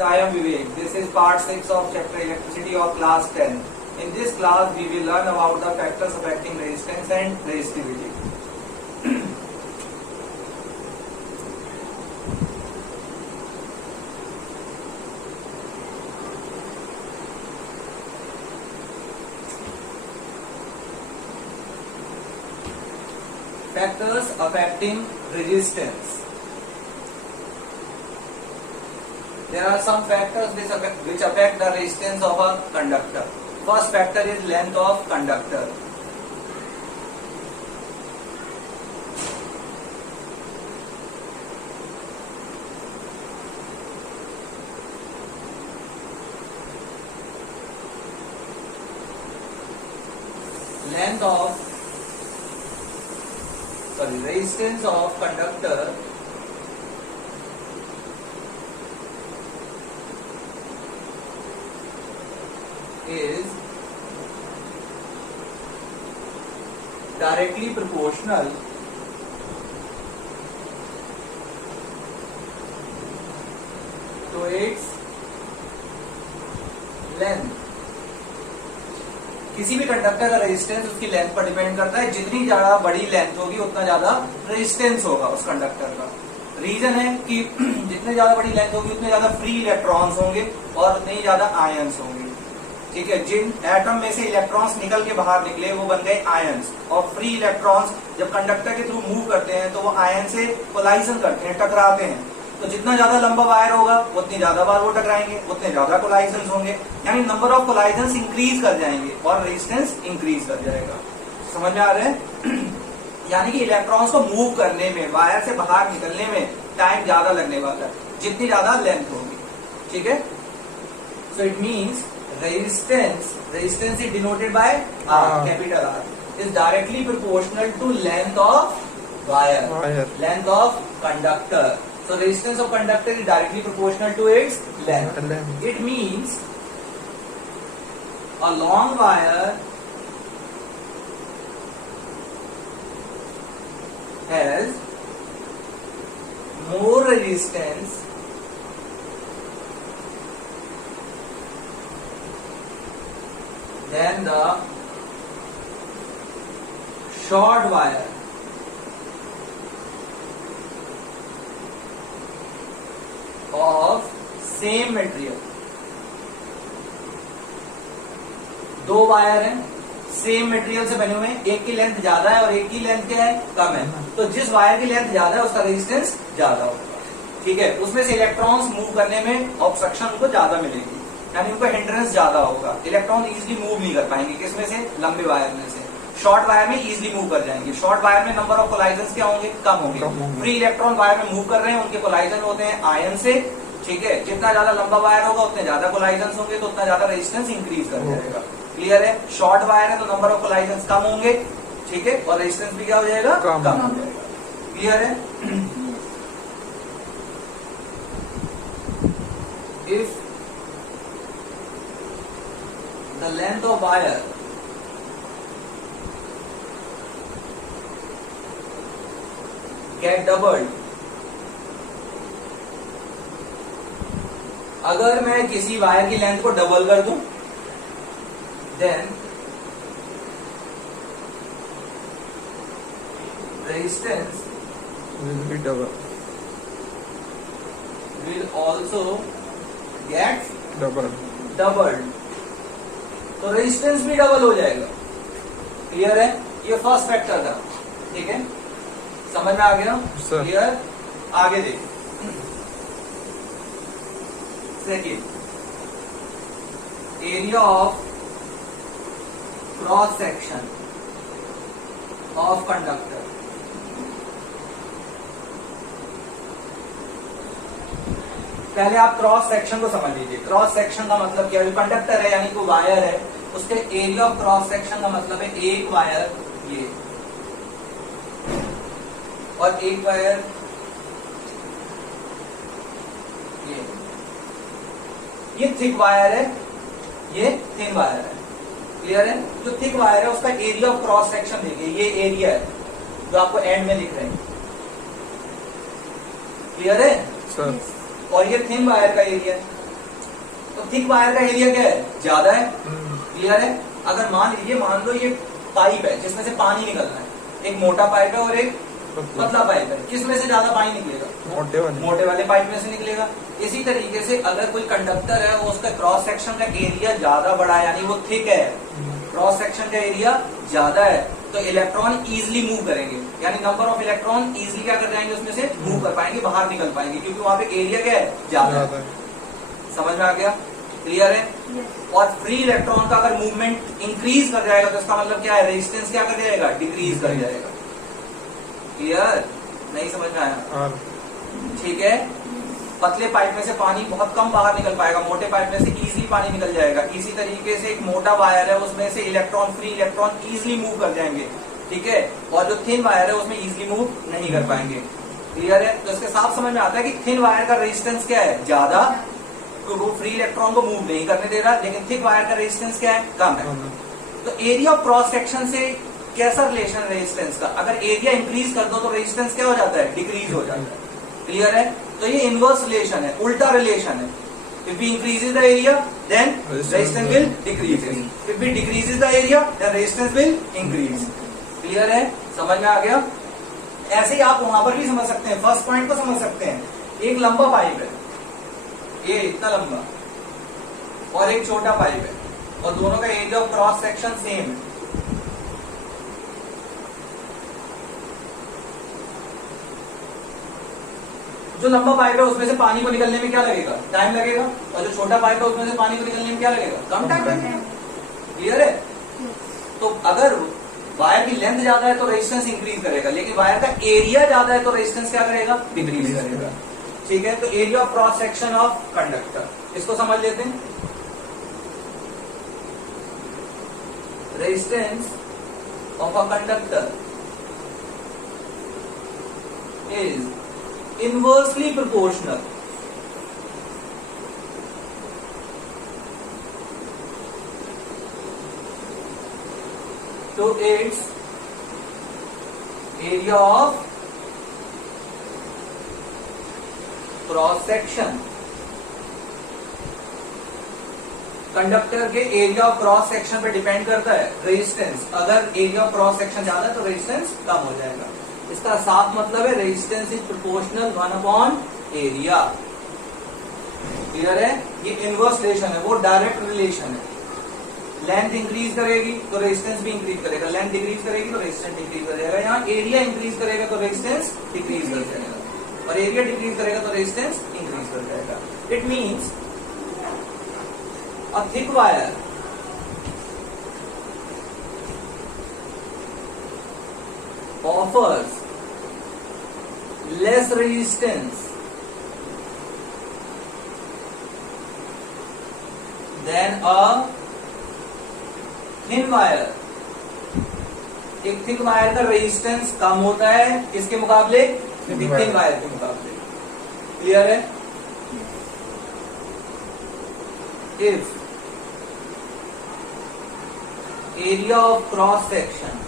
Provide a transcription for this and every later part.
I am Vivek. This is part 6 of chapter electricity of class 10. In this class, we will learn about the factors affecting resistance and resistivity. Factors affecting resistance. There are some factors which affect the resistance of a conductor. First factor is length of conductor. Resistance of conductor is directly proportional to its length. किसी भी conductor का resistance उसकी length पर depend करता है. जितनी ज्यादा बड़ी लेंथ होगी उतना ज्यादा रेजिस्टेंस होगा उस कंडक्टर का. रीजन है कि जितने ज्यादा बड़ी लेंथ होगी उतने ज्यादा फ्री इलेक्ट्रॉन्स होंगे और उतने ही ज्यादा आयंस होंगे. ठीक है, जिन एटम में से इलेक्ट्रॉन्स निकल के बाहर निकले वो बन गए आयंस, और फ्री इलेक्ट्रॉन्स जब कंडक्टर के थ्रू मूव करते हैं तो वो आयन से कोलाइजन करते हैं, टकराते हैं. तो जितना ज्यादा लंबा वायर होगा उतनी ज्यादा बार वो टकराएंगे, उतने ज्यादा कोलाइजन होंगे, यानी नंबर ऑफ कोलाइजन इंक्रीज कर जाएंगे और रेजिस्टेंस इंक्रीज कर जाएगा. समझ में आ रहा है? यानी कि इलेक्ट्रॉन्स को मूव करने में, वायर से बाहर निकलने में टाइम ज्यादा लगने वाला है जितनी ज्यादा लेंथ होगी. ठीक है, so it means resistance is denoted by R, capital R, is directly proportional to length of wire, length of conductor. So resistance of conductor is directly proportional to its length. It means a long wire has more resistance than the short wire of same material. दो wire हैं, same material से बने हुए हैं, एक की length ज्यादा है और एक की लेंथ क्या है, कम है. तो जिस वायर की लेंथ ज्यादा है उसका रेजिस्टेंस ज्यादा होगा. ठीक है, उसमें से इलेक्ट्रॉन्स मूव करने में ऑब्स्ट्रक्शन उनको ज्यादा मिलेगी, यानी उनका हिंड्रेंस ज्यादा होगा. इलेक्ट्रॉन इजीली मूव नहीं कर पाएंगे. किसमें से? लंबे वायर में से. शॉर्ट वायर में इजीली मूव कर जाएंगे. शॉर्ट वायर में नंबर ऑफ कोलाइजन क्या होंगे, कम होंगे. फ्री इलेक्ट्रॉन वायर में मूव कर रहे हैं, उनके कोलाइजन होते हैं आयन से. ठीक है, जितना ज्यादा लंबा वायर होगा उतने ज्यादा कोलाइजन होंगे, तो उतना ज्यादा रेजिस्टेंस इंक्रीज कर जाएगा. क्लियर है? शॉर्ट वायर है तो नंबर ऑफ कोलाइजन कम होंगे. ठीक है, और रेजिस्टेंस भी क्या हो जाएगा, कम हो जाएगा. क्लियर है? If the length of wire get doubled, अगर मैं किसी वायर की लेंथ को डबल कर दूं, then resistance will be double, will also get doubled. तो रेजिस्टेंस भी डबल हो जाएगा. क्लियर है? ये फर्स्ट फैक्टर था. ठीक है, समझ में आ गया? क्लियर? आगे देखिए. Second, area of cross section of conductor. पहले आप क्रॉस सेक्शन को समझ लीजिए. क्रॉस सेक्शन का मतलब क्या है? कंडक्टर है यानी कोई वायर है, उसके एरिया ऑफ क्रॉस सेक्शन का मतलब है एक वायर ये और एक वायर ये थिक वायर है, ये थिन वायर है. क्लियर है? जो थिक वायर है उसका एरिया ऑफ क्रॉस सेक्शन देखिए, ये एरिया है जो आपको एंड में दिख रहे हैं. क्लियर है? सर. और ये थिन वायर का एरिया है. तो थिक वायर का एरिया क्या है, ज्यादा है। क्लियर है। अगर मान लो ये पाइप है जिसमें से पानी निकलना है, एक मोटा पाइप है और एक पतला पाइप है, किसमें से ज्यादा पानी निकलेगा, मोटे वाले पाइप में से निकलेगा। इसी तरीके से अगर कोई कंडक्टर है और उसका क्रॉस सेक्शन का एरिया ज्यादा बड़ा है, यानी वो थिक है, क्रॉस सेक्शन का एरिया ज्यादा है, तो इलेक्ट्रॉन इजिली मूव करेंगे, यानी नंबर ऑफ इलेक्ट्रॉन इजिली क्या कर जाएंगे, उसमें से मूव कर पाएंगे, बाहर निकल पाएंगे, क्योंकि वहां पे एरिया क्या है, ज्यादा है। समझ में आ गया? क्लियर है। और फ्री इलेक्ट्रॉन का अगर मूवमेंट इंक्रीज कर जाएगा तो इसका मतलब क्या है, रेजिस्टेंस क्या कर जाएगा, डिक्रीज कर जाएगा। क्लियर? नहीं समझ में आया? ठीक है। पतले पाइप में से पानी बहुत कम बाहर निकल पाएगा, मोटे पाइप में से इजीली पानी निकल जाएगा। इसी तरीके से एक मोटा वायर है, उसमें से electron, free electron easily move कर जाएंगे। ठीक है। और जो थिन वायर है उसमें इजीली मूव नहीं कर पाएंगे। क्लियर है। तो इसके साफ समझ में आता है कि थिन वायर का रेजिस्टेंस क्या है, ज्यादा, तो वो फ्री इलेक्ट्रॉन को मूव नहीं करने दे रहा, लेकिन थिक वायर का रेजिस्टेंस क्या है, कम है। तो एरिया ऑफ क्रॉस सेक्शन से कैसा रिलेशन रेजिस्टेंस का, अगर एरिया इंक्रीज कर दो तो रेजिस्टेंस क्या हो जाता है, डिक्रीज हो जाता है। क्लियर है। तो ये इनवर्स रिलेशन है, उल्टा रिलेशन है। If we increases the area then resistance will decrease, if we decreases the area then resistance will increase. Clear है, समझ में आ गया? ऐसे ही आप वहां पर भी समझ सकते हैं, फर्स्ट पॉइंट को समझ सकते हैं। एक लंबा पाइप है, ये इतना लंबा, और एक छोटा पाइप है, और दोनों का area of cross section same है। जो लंबा पाइप है उसमें से पानी को निकलने में क्या लगेगा, टाइम लगेगा, और जो छोटा पाइप है उसमें से पानी को निकलने में क्या लगेगा, कम टाइम लगेगा। क्लियर है। तो अगर वायर की लेंथ ज्यादा है तो रेजिस्टेंस इंक्रीज करेगा, लेकिन वायर का एरिया ज्यादा है तो रेजिस्टेंस क्या करेगा, डिक्रीज करेगा। ठीक है। तो area of cross section of conductor, इसको समझ लेते हैं। Resistance of a conductor is inversely proportional to its area of cross section. Conductor के एरिया ऑफ क्रॉस सेक्शन पे डिपेंड करता है रेजिस्टेंस। अगर एरिया ऑफ क्रॉस सेक्शन ज्यादा है तो रेजिस्टेंस कम हो जाएगा। इसका साफ मतलब है रेजिस्टेंस इज प्रोपोर्शनल 1/एरिया। क्लियर है। ये इनवर्स रिलेशन है, वो डायरेक्ट रिलेशन है। लेंथ इंक्रीज करेगी तो रेजिस्टेंस भी इंक्रीज करेगा, लेंथ डिक्रीज करेगी तो रेजिस्टेंस डिक्रीज कर जाएगा। यहाँ एरिया इंक्रीज करेगा तो रेजिस्टेंस डिक्रीज कर जाएगा, और एरिया डिक्रीज करेगा तो रेजिस्टेंस इंक्रीज कर जाएगा। It means a thick wire offers less resistance than a thin wire। एक थिक वायर का रेजिस्टेंस कम होता है किसके मुकाबले, एक थिन वायर के मुकाबले। क्लियर है। If area of cross section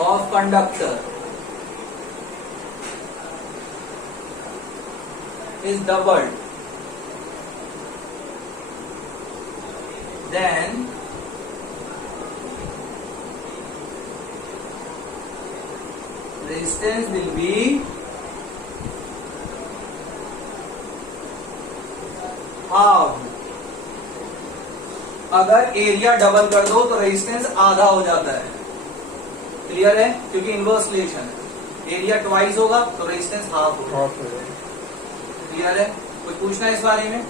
of conductor is doubled, then resistance will be halved। अगर एरिया डबल कर दो तो रेजिस्टेंस आधा हो जाता है। क्लियर है, क्योंकि इनवर्स रिलेशन है। एरिया ट्वाइस होगा तो रेजिस्टेंस हाफ होगा। क्लियर है। कुछ पूछना है इस बारे में?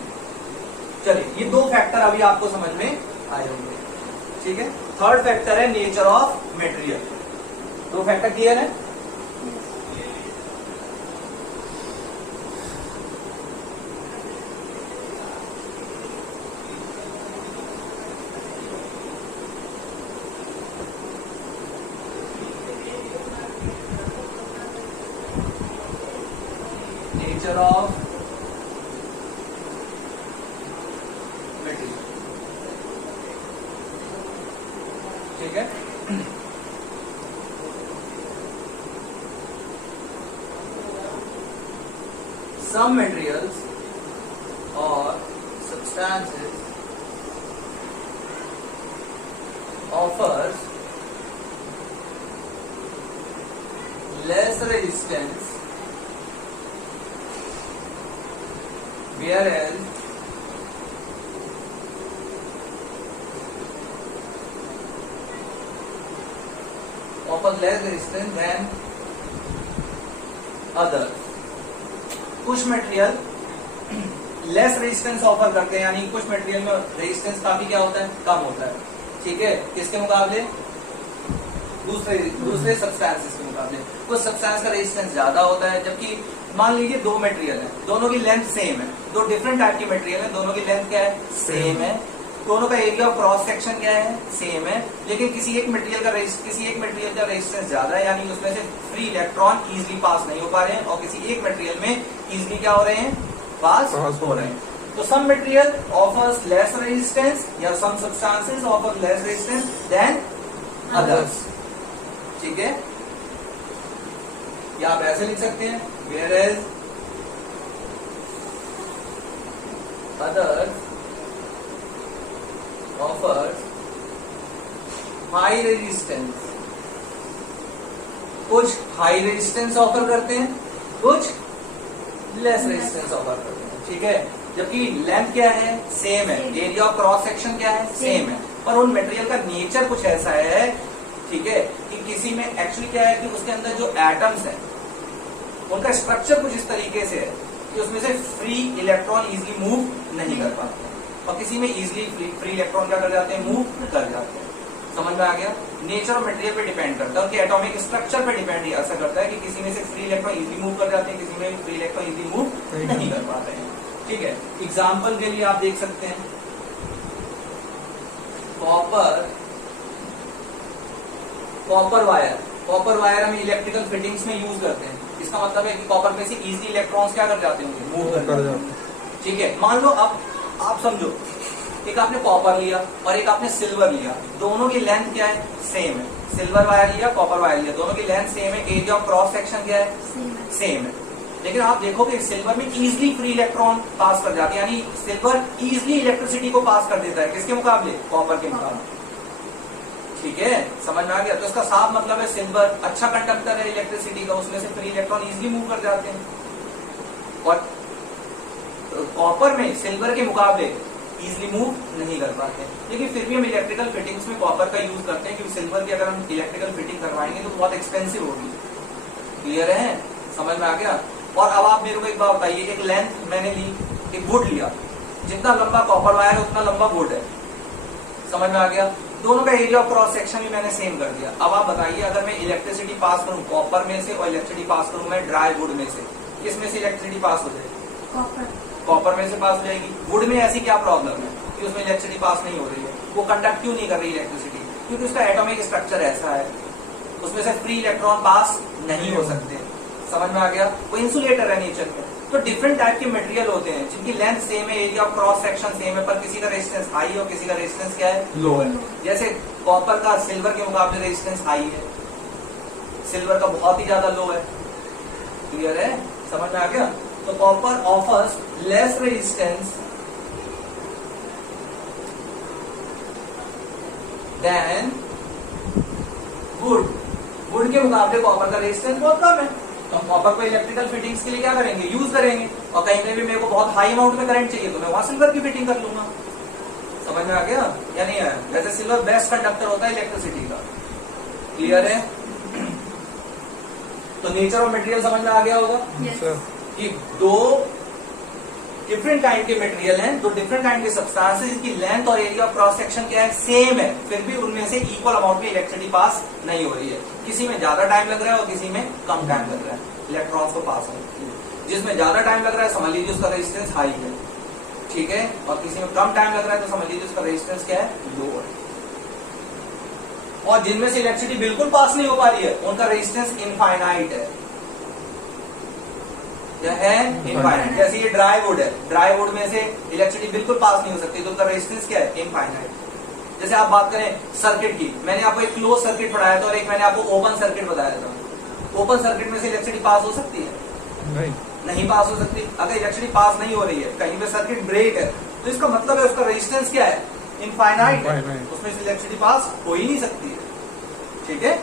चलिए, ये दो फैक्टर अभी आपको समझ में आए होंगे। ठीक है। थर्ड फैक्टर है नेचर ऑफ मटेरियल। दो फैक्टर क्लियर है। Nature of material. ठीक है। some materials or substances offers less resistance, whereas offers less resistance than others. कुछ मटेरियल लेस रेजिस्टेंस ऑफर करते हैं, यानी कुछ मटेरियल में रेजिस्टेंस काफी क्या होता है, कम होता है, ठीक है, किसके मुकाबले, दूसरे सब्सटेंसेस के मुकाबले। कुछ सब्सटेंस का रेजिस्टेंस ज्यादा होता है, जबकि मान लीजिए दो मटेरियल है, दोनों की लेंथ सेम है, दो डिफरेंट टाइप की मटेरियल है, दोनों की लेंथ क्या है, सेम है, दोनों का एरिया ऑफ क्रॉस सेक्शन क्या है, सेम है, लेकिन किसी एक मटेरियल का रेजिस्टेंस ज्यादा है, यानी उसमें से फ्री इलेक्ट्रॉन इजीली पास नहीं हो पा रहे हैं, और किसी एक मटेरियल में इजीली क्या हो रहे हैं, पास हो रहे हैं। तो some material offers less resistance या some substances offer less resistance than others, ठीक है। या आप ऐसे लिख सकते हैं, whereas others offers high resistance, कुछ हाई रेजिस्टेंस ऑफर करते हैं, कुछ लेस रेजिस्टेंस ऑफर करते हैं, ठीक है। जबकि लेंथ क्या है, सेम है, एरिया ऑफ क्रॉस सेक्शन क्या है, सेम है, पर उन मटेरियल का नेचर कुछ ऐसा है, ठीक है, कि किसी में एक्चुअली क्या है कि उसके अंदर जो एटम्स हैं उनका स्ट्रक्चर कुछ इस तरीके से है कि उसमें से फ्री इलेक्ट्रॉन इजीली मूव नहीं कर पाते हैं, और किसी में इजीली फ्री इलेक्ट्रॉन क्या कर जाते हैं, मूव कर जाते हैं। समझ में आ गया। नेचर ऑफ मटेरियल पे डिपेंड करता है, उनके एटॉमिक स्ट्रक्चर पे डिपेंड ऐसा करता है कि किसी में से फ्री इलेक्ट्रॉन इजीली मूव कर जाते हैं, किसी में फ्री इलेक्ट्रॉन इजीली मूव नहीं कर पाते हैं, ठीक है। एग्जाम्पल के लिए आप देख सकते हैं कॉपर वायर हम इलेक्ट्रिकल फिटिंग्स में यूज करते हैं, इसका मतलब है कि कॉपर में से इजीली इलेक्ट्रॉन्स क्या कर जाते होंगे, मूव कर जाते हैं, ठीक है। मान लो अब आप समझो, एक आपने कॉपर लिया और एक आपने सिल्वर लिया, दोनों की लेंथ क्या है, सेम है, सिल्वर वायर लिया, कॉपर वायर लिया, दोनों की लेंथ सेम है, एरिया ऑफ क्रॉस सेक्शन क्या है, सेम है, लेकिन आप देखोगे सिल्वर में इजीली फ्री इलेक्ट्रॉन पास कर जाते हैं, यानी सिल्वर इजीली इलेक्ट्रिसिटी को पास कर देता है, किसके मुकाबले, कॉपर के मुकाबले, ठीक है। समझ में आ गया। तो इसका साफ मतलब है सिल्वर अच्छा कंडक्टर है इलेक्ट्रिसिटी का, उसमें से फ्री इलेक्ट्रॉन इजीली मूव कर जाते हैं, और कॉपर में सिल्वर के मुकाबले इजीली मूव नहीं कर पाते हैं, लेकिन फिर भी हम इलेक्ट्रिकल फिटिंग्स में कॉपर का यूज करते हैं, क्योंकि सिल्वर की अगर हम इलेक्ट्रिकल फिटिंग करवाएंगे तो बहुत एक्सपेंसिव होगी। क्लियर है, समझ में आ गया। और अब आप मेरे को एक बात बताइए, एक लेंथ मैंने ली, एक वुड लिया, जितना लंबा कॉपर वायर है उतना लंबा वुड है, समझ में आ गया। दोनों का एरिया ऑफ क्रॉस सेक्शन भी मैंने सेम कर दिया। अब आप बताइए, अगर मैं इलेक्ट्रिसिटी पास करूं कॉपर में से और इलेक्ट्रिसिटी पास करूं मैं ड्राई वुड में से, किसमें से इलेक्ट्रिसिटी पास हो जाएगी, कॉपर में से पास हो जाएगी। वुड में ऐसी क्या प्रॉब्लम है कि उसमें इलेक्ट्रिसिटी पास नहीं हो रही है, वो कंडक्ट क्यों नहीं कर रही इलेक्ट्रिसिटी, क्योंकि उसका एटॉमिक स्ट्रक्चर ऐसा है, उसमें से फ्री इलेक्ट्रॉन पास नहीं हो सकते। समझ में आ गया। वो इंसुलेटर है नेचर में। तो डिफरेंट टाइप के मटेरियल होते हैं जिनकी लेंथ सेम है, area of cross section same है, पर किसी का रेजिस्टेंस हाई है और किसी का रेजिस्टेंस क्या है, लो है। जैसे कॉपर का सिल्वर के मुकाबले रेजिस्टेंस हाई है, सिल्वर का बहुत ही ज्यादा लो है। क्लियर है, समझ में आ गया। तो copper offers less resistance than wood. Wood के मुकाबले कॉपर का रेजिस्टेंस बहुत कम है, तो हम कॉपर को इलेक्ट्रिकल फिटिंग्स के लिए क्या करेंगे, यूज करेंगे। और कहीं पे भी मेरे को बहुत हाई अमाउंट में करंट चाहिए तो मैं वहां सिल्वर की फिटिंग कर लूंगा। समझ में आ गया या नहीं है। वैसे सिल्वर बेस्ट कंडक्टर होता है इलेक्ट्रिसिटी का। क्लियर है। तो नेचर ऑफ मटेरियल समझ में आ गया होगा कि दो डिफरेंट काइंड के मटेरियल हैं, दो डिफरेंट काइंड के सब्सटेंसेस जिनकी लेंथ और एरिया ऑफ क्रॉस सेक्शन क्या है, सेम है, फिर भी उनमें से इक्वल अमाउंट में इलेक्ट्रिसिटी पास नहीं हो रही है। किसी में ज्यादा टाइम लग रहा है और किसी में कम टाइम लग रहा है इलेक्ट्रॉन्स को पास होने के लिए। जिसमें ज्यादा टाइम लग रहा है समझ लीजिए उसका रेजिस्टेंस हाई है, ठीक है, और किसी में कम टाइम लग रहा है तो समझ लीजिए उसका रेजिस्टेंस क्या है, लो है। और जिनमें से इलेक्ट्रिसिटी बिल्कुल पास नहीं हो पा रही है उनका रेजिस्टेंस इनफाइनाइट है। क्या है, इनफाइनाइट। जैसे ये ड्राई वुड है, ड्राई वुड में से इलेक्ट्रिसिटी बिल्कुल पास नहीं हो सकती तो उसका रेजिस्टेंस क्या है, इनफाइनाइट। जैसे आप बात करें सर्किट की, मैंने आपको एक क्लोज सर्किट पढ़ाया था और एक मैंने आपको ओपन सर्किट बताया था। ओपन सर्किट में से इलेक्ट्रिसिटी पास हो सकती है, नहीं, नहीं पास हो सकती। अगर इलेक्ट्रिसिटी पास नहीं हो रही है, कहीं पे सर्किट ब्रेक है, तो इसका मतलब है उसका रेजिस्टेंस क्या है, इनफाइनाइट है, Infinite। उसमें से इलेक्ट्रिसिटी पास हो ही नहीं सकती है। ठीक है,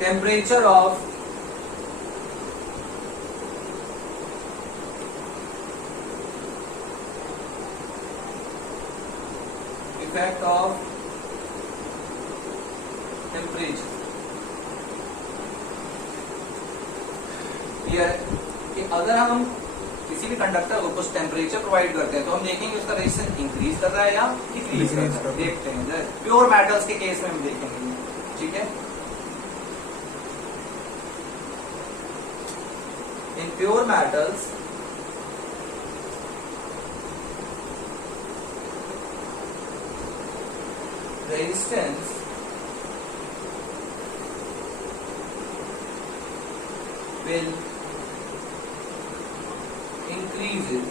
temperature of effect of temperature, clear है कि अगर हम किसी भी कंडक्टर को कुछ टेम्परेचर प्रोवाइड करते हैं तो हम देखेंगे उसका रेजिस्टेंस इंक्रीज कर रहा है या डिक्रीज कर रहा है। देखते हैं प्योर मेटल्स के केस में हम देखेंगे। ठीक है, in pure metals resistance will increases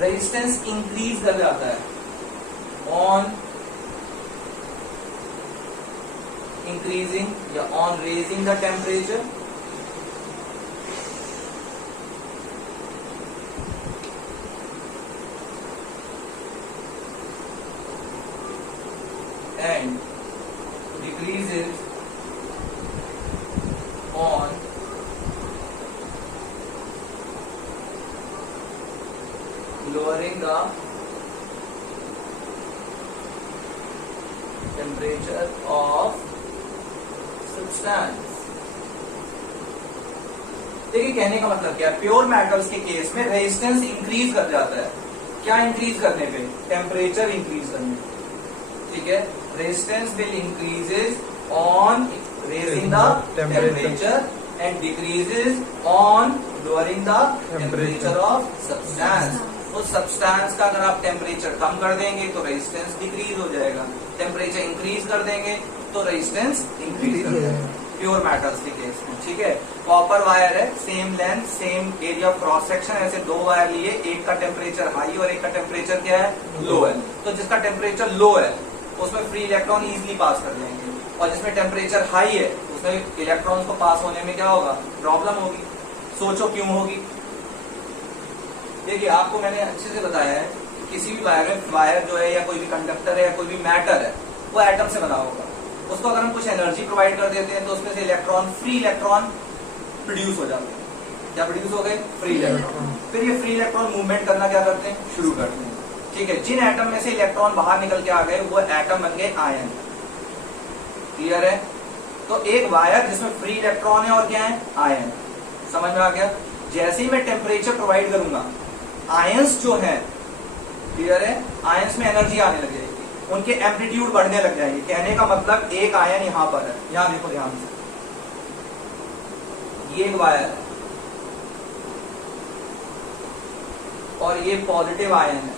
resistance increase कर जाता है ऑन इंक्रीजिंग या on raising the temperature and decreases on lowering the temperature of substance। देखिए कहने का मतलब क्या है, प्योर मेटल्स के केस में रेजिस्टेंस इंक्रीज कर जाता है। क्या इंक्रीज करने पे, टेम्परेचर इंक्रीज करने पे। ठीक है, resistance will increases on raising the temperature and decreases on lowering the temperature of substance। उस सब्सटेंस का अगर आप टेम्परेचर कम कर देंगे तो रेजिस्टेंस डिक्रीज हो जाएगा, टेम्परेचर इंक्रीज कर देंगे तो रेजिस्टेंस इंक्रीज हो जाएगा प्योर मेटल्स के केस में। ठीक है, कॉपर वायर है, same length same area of cross section, ऐसे दो वायर लिए, एक का टेम्परेचर हाई और एक का टेम्परेचर क्या है, लो है। तो जिसका टेम्परेचर लो है उसमें फ्री इलेक्ट्रॉन इजीली पास कर जाएंगे, और जिसमें टेम्परेचर हाई है उसमें इलेक्ट्रॉन्स को पास होने में क्या होगा, प्रॉब्लम होगी। सोचो क्यों होगी। देखिए आपको मैंने अच्छे से बताया है कि किसी भी वायर में, वायर जो है या कोई भी कंडक्टर है या कोई भी मैटर है वो एटम से बना होगा। उसको अगर हम कुछ एनर्जी प्रोवाइड कर देते हैं तो उसमें से इलेक्ट्रॉन, फ्री इलेक्ट्रॉन प्रोड्यूस हो जाते हैं। क्या प्रोड्यूस हो गए, फ्री इलेक्ट्रॉन। फिर ये फ्री इलेक्ट्रॉन मूवमेंट करना क्या करते हैं, शुरू करते हैं। ठीक है, जिन एटम में से इलेक्ट्रॉन बाहर निकल के आ गए वो एटम बन गए आयन। क्लियर है, तो एक वायर जिसमें फ्री इलेक्ट्रॉन है और क्या है, आयन। समझ में आ गया। जैसे ही मैं टेम्परेचर प्रोवाइड करूंगा आयंस जो है, क्लियर है, आयंस में एनर्जी आने लग जाएगी, उनके एम्पलीट्यूड बढ़ने लग जाएंगे। कहने का मतलब एक आयन यहां पर है, यहां देखो ध्यान से, ये एक वायर है और ये पॉजिटिव आयन है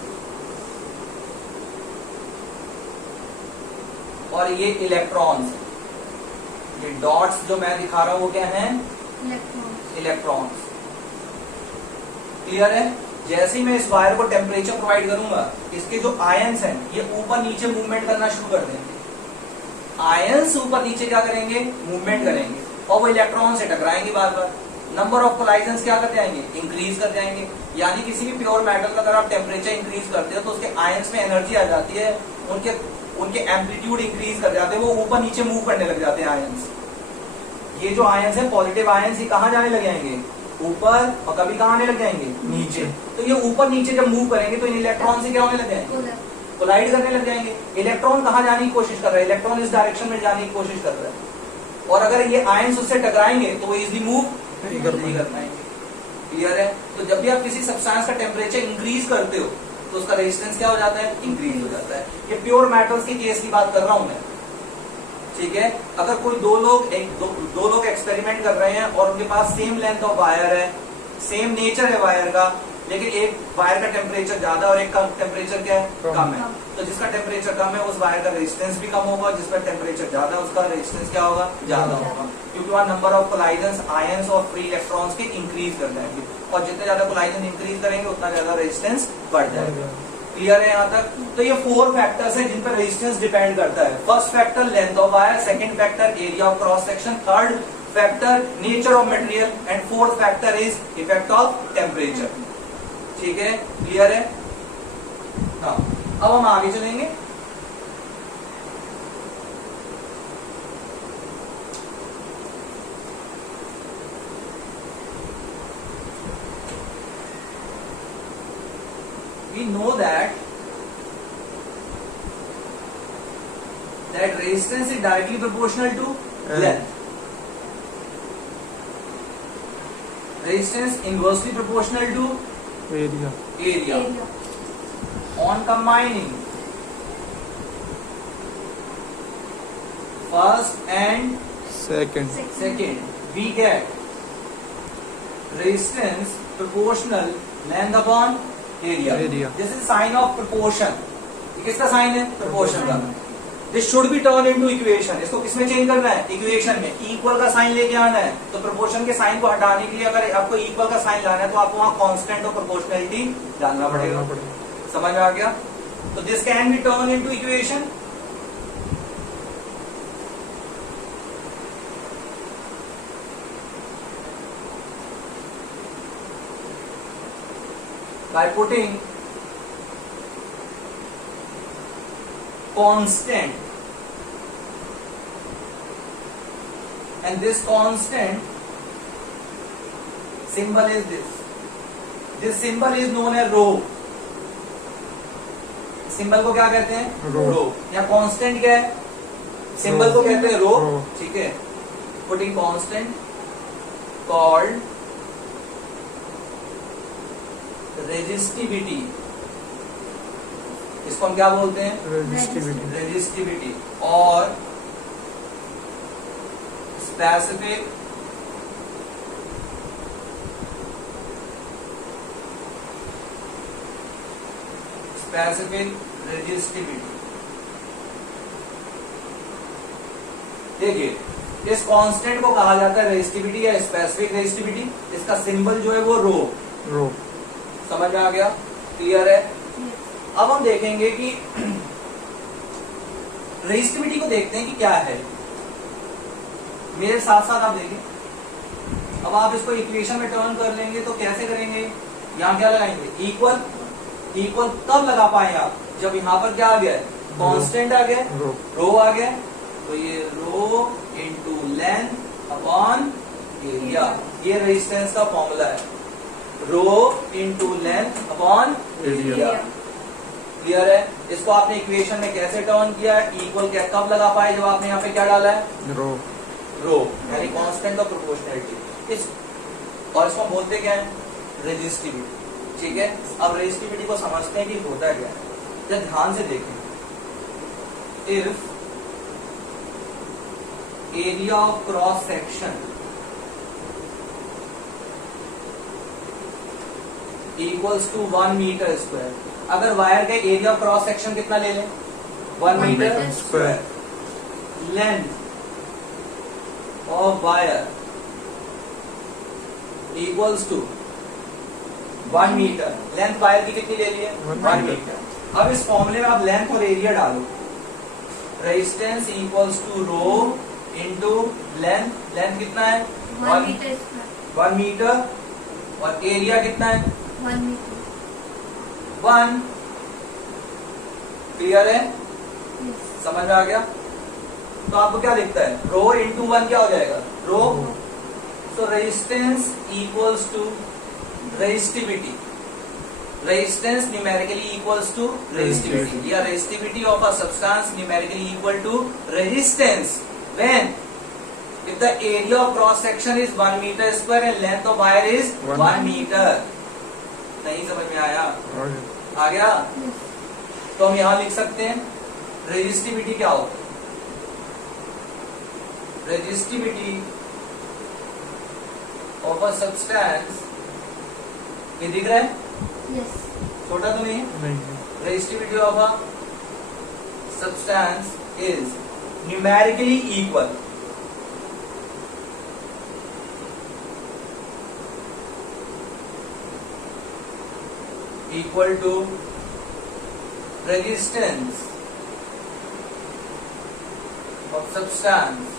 और ये इलेक्ट्रॉन्स, ये डॉट्स जो मैं दिखा रहा हूं वो क्या है, इलेक्ट्रॉन्स। क्लियर है। जैसे ही मैं इस वायर को टेम्परेचर प्रोवाइड करूंगा, इसके जो आयंस हैं ये ऊपर नीचे मूवमेंट करना शुरू कर देंगे। आयंस ऊपर नीचे क्या करेंगे, मूवमेंट करेंगे और वो इलेक्ट्रॉन से टकराएंगे बार बार। नंबर ऑफ कोलाइजन्स क्या कर जाएंगे, इंक्रीज कर जाएंगे। यानी किसी भी प्योर मेटल का अगर आप टेम्परेचर इंक्रीज करते हो तो उसके आयंस में एनर्जी आ जाती है, उनके एम्पलीट्यूड इंक्रीज कर जाते हैं, वो ऊपर नीचे मूव करने लग जाते हैं आयंस। ये जो आयंस है पॉजिटिव आयंस, ये कहाँ जाने लग जाएंगे, ऊपर, और कभी कहाँ आने लग जाएंगे, नीचे। तो ये ऊपर नीचे जब मूव करेंगे तो इन इलेक्ट्रॉन से क्या होने लग जाएंगे, कोलाइड करने लग जाएंगे। इलेक्ट्रॉन कहाँ जाने की कोशिश कर रहा है, इलेक्ट्रॉन इस डायरेक्शन में जाने की कोशिश कर रहा है, और अगर ये आयंस उससे टकराएंगे तो वो इजिली मूव नहीं कर पाएंगे। क्लियर है। तो जब भी आप किसी सब्सटेंस का टेम्परेचर इंक्रीज करते हो तो उसका रेजिस्टेंस क्या हो जाता है, इंक्रीज हो जाता है। ये प्योर मेटल्स के केस की बात कर रहा हूं मैं। ठीक है, अगर कोई दो लोग एक्सपेरिमेंट कर रहे हैं और उनके पास सेम लेंथ ऑफ वायर है, सेम नेचर है वायर का, लेकिन एक वायर का टेम्परेचर ज्यादा और एक का टेम्परेचर क्या है, कम है। तो जिसका टेम्परेचर कम है उस वायर का रेजिस्टेंस भी कम होगा, जिसका टेम्परेचर ज्यादा है उसका रेजिस्टेंस क्या होगा, ज्यादा होगा, क्योंकि वहां नंबर ऑफ कोलाइजन आयंस और फ्री इलेक्ट्रॉन्स के इंक्रीज कर जाएंगे, और जितने ज्यादा कोलाइजन इंक्रीज करेंगे उतना ज्यादा रेजिस्टेंस बढ़ जाएगा। क्लियर है यहाँ तक? तो ये 4 फैक्टर्स हैं जिन पर रेजिस्टेंस डिपेंड करता है। First factor length of wire, second factor area of cross section, third factor nature of material and fourth factor is effect of temperature. ठीक है, क्लियर है? हाँ, अब हम आगे चलेंगे। We know that resistance is directly proportional to length. Resistance inversely proportional to area. On combining first and second, we get resistance proportional length upon area. This is sign of proportion. ये किसका sign है? proportion का। This should be turned into equation. इसको किसमें change करना है? Equation में। Equal का साइन लेके आना है, तो प्रोपोर्शन के साइन को हटाने के लिए अगर आपको इक्वल का साइन लाना है तो आपको वहां कांस्टेंट और प्रोपोर्शनलिटी डालना पड़ेगा। समझ में आ गया? तो this can be turn into equation. By putting constant, and this constant symbol is this symbol is known as rho। Symbol को क्या कहते हैं? रो। या कांस्टेंट क्या है? सिंबल को कहते हैं रो। ठीक है, पुटिंग कांस्टेंट कॉल्ड रेजिस्टिविटी। इसको हम क्या बोलते हैं? रेजिस्टिविटी। और स्पेसिफिक रेजिस्टिविटी। देखिए, इस कांस्टेंट को कहा जाता है रेजिस्टिविटी या स्पेसिफिक रेजिस्टिविटी। इसका सिंबल जो है वो रो। समझ में आ गया? क्लियर है? अब हम देखेंगे कि रेजिस्टिविटी को देखते हैं कि क्या है। मेरे साथ साथ आप देखें। अब आप इसको इक्वेशन में टर्न कर लेंगे तो कैसे करेंगे? यहाँ क्या लगाएंगे? इक्वल तब लगा पाए आप जब यहाँ पर क्या आ गया? कांस्टेंट आ गया, रो आ गया। तो ये rho into length upon area, ये रेजिस्टेंस का फॉर्मूला है। Rho into length upon area. Clear है? इसको आपने इक्वेशन में कैसे टर्न किया? इक्वल क्या कब लगा पाए? जब आपने यहाँ पे क्या डाला है? रो, यानी कांस्टेंट और प्रोपोर्शनलिटी। और इसको बोलते क्या है? रेजिस्टिविटी। ठीक है, अब रेजिस्टिविटी को समझते हैं कि होता क्या है। जब ध्यान से देखें, if area of cross section equals to 1 metre square. अगर वायर का एरिया ऑफ क्रॉस सेक्शन कितना ले लें? 1 metre square. Length of wire equals to 1 metre. Length wire की कितनी ले लिए? 1 मीटर। अब इस फॉर्मूले में आप लेंथ और एरिया डालो। Resistance equals to rho into length कितना है? 1 मीटर। और एरिया कितना है? 1 मीटर। 1। क्लियर है? समझ में आ गया? तो आपको क्या दिखता है? रो इंटू 1 क्या हो जाएगा? Rho. So resistance equals to resistivity. Resistance numerically equals to resistivity. Yeah, resistivity of a substance numerically equal to resistance when if the area of cross section is 1 meter square and length of wire is 1 meter. नहीं समझ में आया? आ गया? तो हम यहाँ लिख सकते हैं resistivity क्या होता है? Resistivity of a substance, ये दिख रहा है? Yes. छोटा तो नहीं है? नहीं Resistivity of a substance is numerically equal to resistance of substance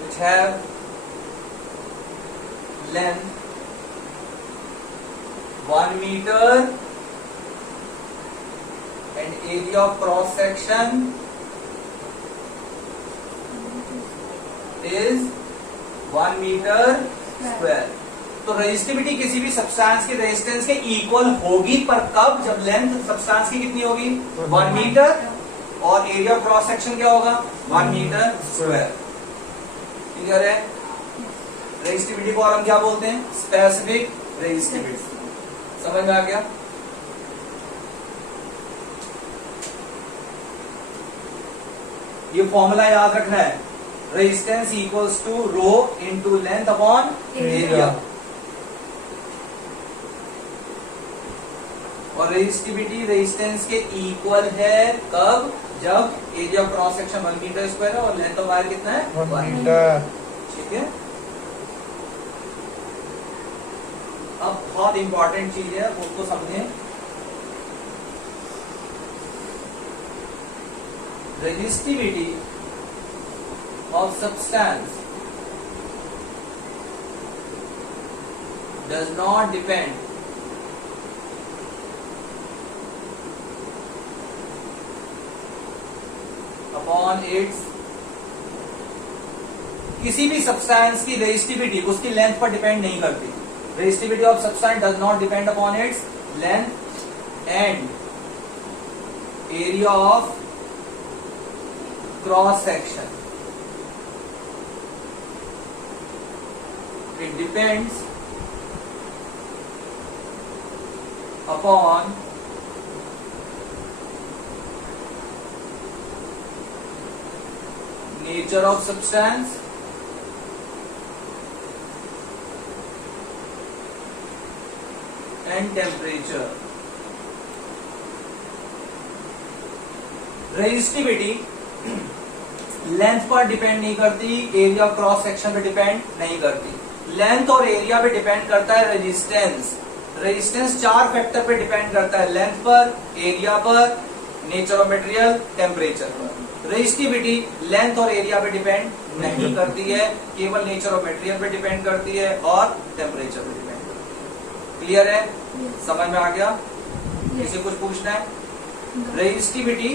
which have length 1 meter and area of cross section is 1 meter square. तो रेजिस्टिविटी किसी भी सब्सटेंस के रेजिस्टेंस के इक्वल होगी, पर कब? जब लेंथ सब्सटेंस की कितनी होगी? 1 मीटर और एरिया ऑफ क्रॉस सेक्शन क्या होगा? 1 मीटर स्क्वायर। क्लियर है? रेजिस्टिविटी को और हम क्या बोलते हैं? Specific resistivity. समझ में आ गया? ये फॉर्मूला याद रखना है, resistance equals to rho into length upon area. और रेजिस्टिविटी रेजिस्टेंस के इक्वल है कब? जब area of cross section 1 metre square है और लेंथ ऑफ वायर कितना है? 1 मीटर। ठीक है। अब बहुत इंपॉर्टेंट चीज है, उसको समझें। Resistivity of substance does not depend upon its, किसी भी सब्सटेंस की रेजिस्टिविटी उसकी लेंथ पर डिपेंड नहीं करती। Resistivity of substance does not depend upon its length and area of cross section. It depends upon nature of substance and temperature. Resistivity length पर depend नहीं करती, एरिया ऑफ क्रॉस सेक्शन पे depend नहीं करती। Length और area पे depend करता है रेजिस्टेंस। रेजिस्टेंस 4 फैक्टर पे डिपेंड करता है, लेंथ पर, एरिया पर, नेचर ऑफ मटेरियल, टेम्परेचर पर। रेजिस्टिविटी लेंथ और एरिया पे डिपेंड नहीं करती है, केवल नेचर ऑफ मटेरियल पे डिपेंड करती है और टेम्परेचर पे डिपेंड करती है। क्लियर है? समझ में आ गया? किसी कुछ पूछना है? रेजिस्टिविटी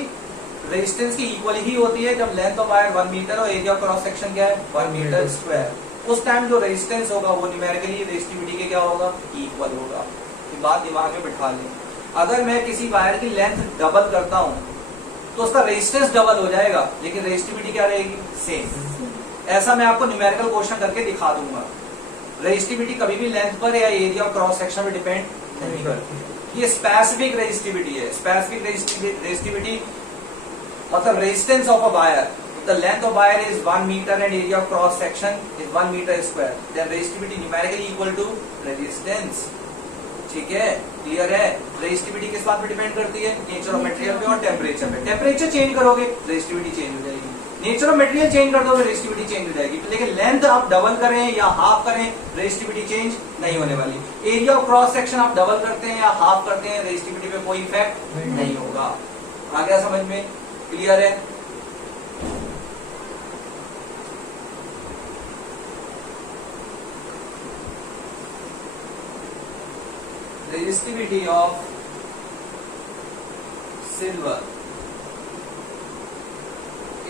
रेजिस्टेंस की इक्वल ही होती है जब लेंथ ऑफ वायर 1 मीटर और एरिया ऑफ क्रॉस सेक्शन क्या है? 1 मीटर स्क्वायर। उस टाइम जो रेजिस्टेंस होगा वो न्यूमेरिकली रेजिस्टिविटी के क्या होगा? इक्वल होगा। ये बात दिमाग में बिठा लें। अगर मैं किसी वायर की लेंथ डबल करता हूं तो उसका रेजिस्टेंस डबल हो जाएगा, लेकिन रेजिस्टिविटी क्या रहेगी? सेम। ऐसा मैं आपको न्यूमेरिकल क्वेश्चन करके दिखा दूंगा। रेजिस्टिविटी कभी भी लेंथ पर या एरिया ऑफ क्रॉस सेक्शन पर डिपेंड नहीं करती। ये स्पेसिफिक रेजिस्टिविटी है। स्पेसिफिक रेजिस्टिविटी मतलब resistance of a wire, the length of wire is 1 meter and area of cross section is 1 meter square, then resistivity numerically equal to resistance। ठीक है? Clear है? Resistivity किस बात पे डिपेंड करती है? नेचर ऑफ मटेरियल पे और टेम्परेचर पे। टेम्परेचर चेंज करोगे रेजिस्टिविटी चेंज हो जाएगी, नेचर ऑफ मटेरियल चेंज कर दोगे रेजिस्टिविटी चेंज हो जाएगी। लेकिन लेंथ आप डबल करें या हाफ करें रेजिस्टिविटी चेंज नहीं होने वाली। एरिया ऑफ क्रॉस सेक्शन आप डबल करते हैं या हाफ करते हैं रेजिस्टिविटी पे कोई इफेक्ट नहीं होगा। आ गया समझ में? क्लियर है? Resistivity of silver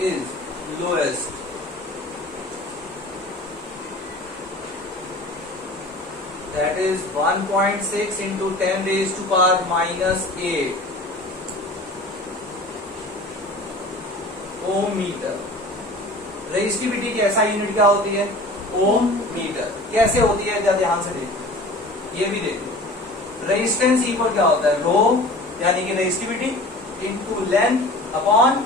is lowest that is 1.6 into 10 raised to power minus 8 ohm metre. Resistivity की ऐसा यूनिट क्या होती है? Ohm metre. कैसे होती है? ध्यान से देखिए, ये भी देखिए। रेजिस्टेंस इक्वल क्या होता है? रो यानी कि resistivity into length upon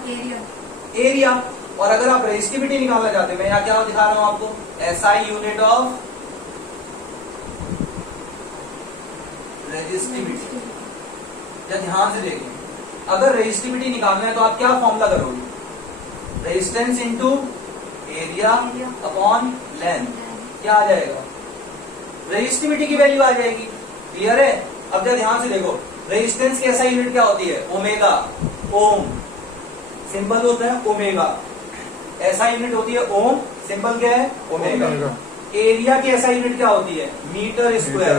area. और अगर आप रेजिस्टिविटी निकालना चाहते हैं, मैं यहाँ क्या दिखा रहा हूं आपको? SI unit of resistivity. या ध्यान से देखिए, अगर रेजिस्टिविटी निकालना है तो आप क्या फॉर्मूला करोगे? Resistance into area upon length. क्या आ जाएगा? रेजिस्टिविटी की वैल्यू आ जाएगी। क्लियर है? अब जरा ध्यान से देखो, रेजिस्टेंस की SI यूनिट क्या होती है? ओमेगा, ओम, सिंबल होता है ओमेगा। SI यूनिट होती है ओम, सिंबल क्या है? ओमेगा। एरिया की SI यूनिट क्या होती है? Metre square.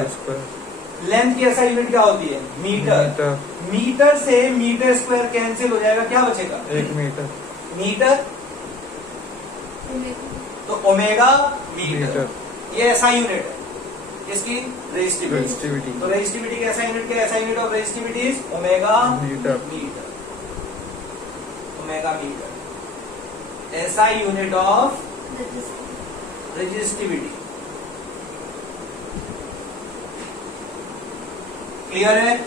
लेंथ की SI यूनिट क्या होती है? मीटर। मीटर से मीटर स्क्वायर कैंसिल हो जाएगा, क्या बचेगा? 1 मीटर। मीटर तो ओमेगा मीटर। ये SI यूनिट है इसकी रेजिस्टिविटी। तो रेजिस्टिविटी की SI यूनिट क्या है? SI unit of resistivity is omega metre. Omega metre, SI unit of resistivity. Clear है?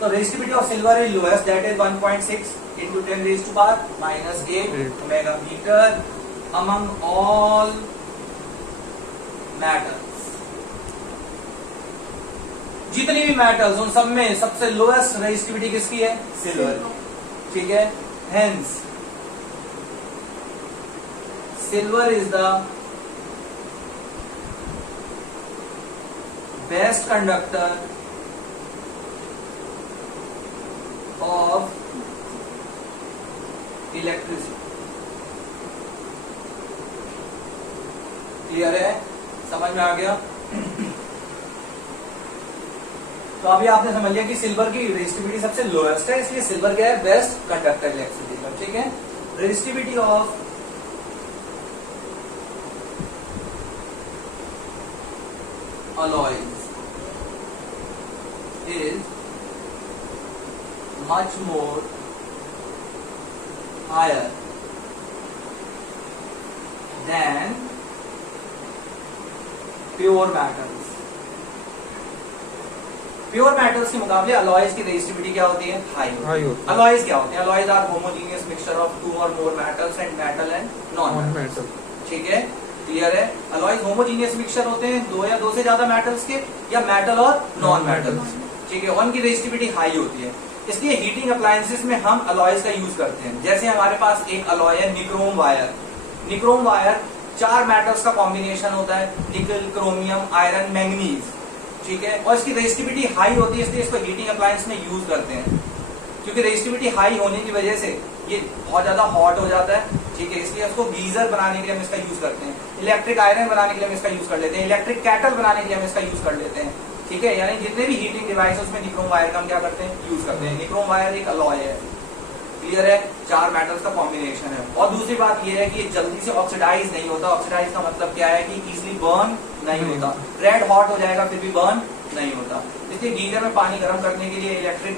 तो resistivity of silver is lowest, that is 1.6 into 10 raised to power minus 8 omega meter among all metals। जितनी भी metals उन सब में सबसे lowest resistivity किसकी है? सिल्वर। ठीक है, hence silver is the best conductor of electricity. Clear है? समझ में आ गया? तो अभी आपने समझ लिया कि सिल्वर की रेजिस्टिविटी सबसे लोएस्ट है, इसलिए सिल्वर क्या है? बेस्ट कंडक्टर इलेक्ट्रिसिटी का। ठीक है, resistivity of alloys is much more higher than pure metals। Pure metals के मुकाबले अलॉयज की रेजिस्टिविटी क्या होती है? हाई होती है। अलॉयज क्या होते हैं? Alloys are homogeneous mixture of 2 or more metals and metal and non metal। ठीक है, क्लियर है? अलॉयज होमोजीनियस मिक्सचर होते हैं 2 या 2 से ज्यादा मेटल्स के, या मेटल और नॉन मेटल्स। ठीक है, उनकी रेजिस्टिविटी हाई होती है, इसलिए हीटिंग अप्लायंसेस में हम अलॉयज का यूज करते हैं। जैसे हमारे पास एक अलॉय है nichrome wire. Nichrome wire 4 metals का कॉम्बिनेशन होता है, निकल, क्रोमियम, आयरन, मैंगनीज। ठीक है, और इसकी रेजिस्टिविटी हाई होती है, इसलिए इसको हीटिंग अप्लायंस में यूज करते हैं। क्योंकि रेजिस्टिविटी हाई होने की वजह से ये बहुत ज्यादा हॉट हो जाता है। ठीक है, इसलिए इसको गीजर बनाने के लिए हम इसका यूज करते हैं, इलेक्ट्रिक आयरन बनाने के लिए हम इसका यूज कर लेते हैं, इलेक्ट्रिक कैटल बनाने के लिए हम इसका यूज कर लेते हैं। ठीक है, यानी जितने भी हीटिंग डिवाइस उसमें निक्रोम वायर का हम क्या करते हैं? यूज करते हैं। निक्रोम वायर एक अलॉय है। क्लियर है? 4 मेटल्स का कॉम्बिनेशन है। और दूसरी बात यह है कि ये जल्दी से ऑक्सीडाइज नहीं होता। ऑक्सीडाइज का मतलब क्या है? कि इजिली बर्न नहीं होता। रेड हॉट हो जाएगा फिर भी बर्न नहीं होता। इसलिए गीजर में पानी गर्म करने के लिए इलेक्ट्रिक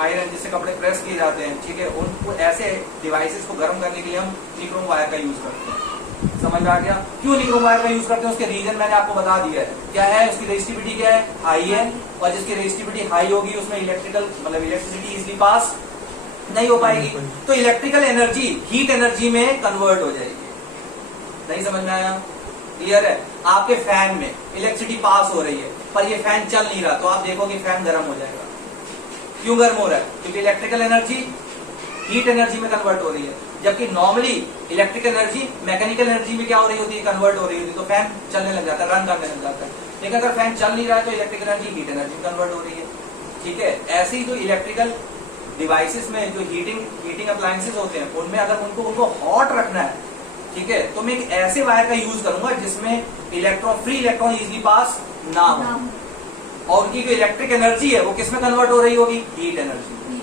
आयरन जिससे कपड़े प्रेस किए जाते हैं, ठीक है, उनको ऐसे डिवाइसेस को गर्म करने के लिए हम निक्रोम वायर का यूज करते हैं। समझ में आ गया? क्यों निक्रोम वायर का यूज करते हैं? उसके रीजन मैंने आपको बता दिया है। क्या है? उसकी रेजिस्टिविटी क्या है? हाई है, और जिसकी रेजिस्टिविटी हाई होगी उसमें इलेक्ट्रिकल मतलब इलेक्ट्रिसिटी इजिली पास नहीं हो पाएगी, तो इलेक्ट्रिकल एनर्जी हीट एनर्जी में कन्वर्ट हो जाएगी। नहीं समझ में आया? क्लियर है? आपके फैन में इलेक्ट्रिसिटी पास हो रही है पर ये फैन चल नहीं रहा, तो आप देखोगे फैन गर्म हो जाएगा। क्यों गर्म हो रहा है? क्योंकि इलेक्ट्रिकल एनर्जी हीट एनर्जी में कन्वर्ट हो रही है, जबकि normally electrical energy mechanical energy में क्या हो रही होती है? कन्वर्ट हो रही होती है, तो फैन चलने लग जाता है, रन करने लग जाता है। लेकिन अगर फैन चल नहीं रहा है तो इलेक्ट्रिकल एनर्जी हीट एनर्जी में कन्वर्ट हो रही है। ठीक है, ऐसे ही जो इलेक्ट्रिकल डिवाइसेस में जो हीटिंग अप्लायंसेस होते हैं उनमें अगर उनको हॉट रखना है, ठीक है, तो मैं एक ऐसे वायर का यूज करूंगा जिसमें फ्री इलेक्ट्रॉन इजिली पास ना हो, और उनकी जो इलेक्ट्रिक एनर्जी है वो किसमें कन्वर्ट हो रही होगी? Heat energy.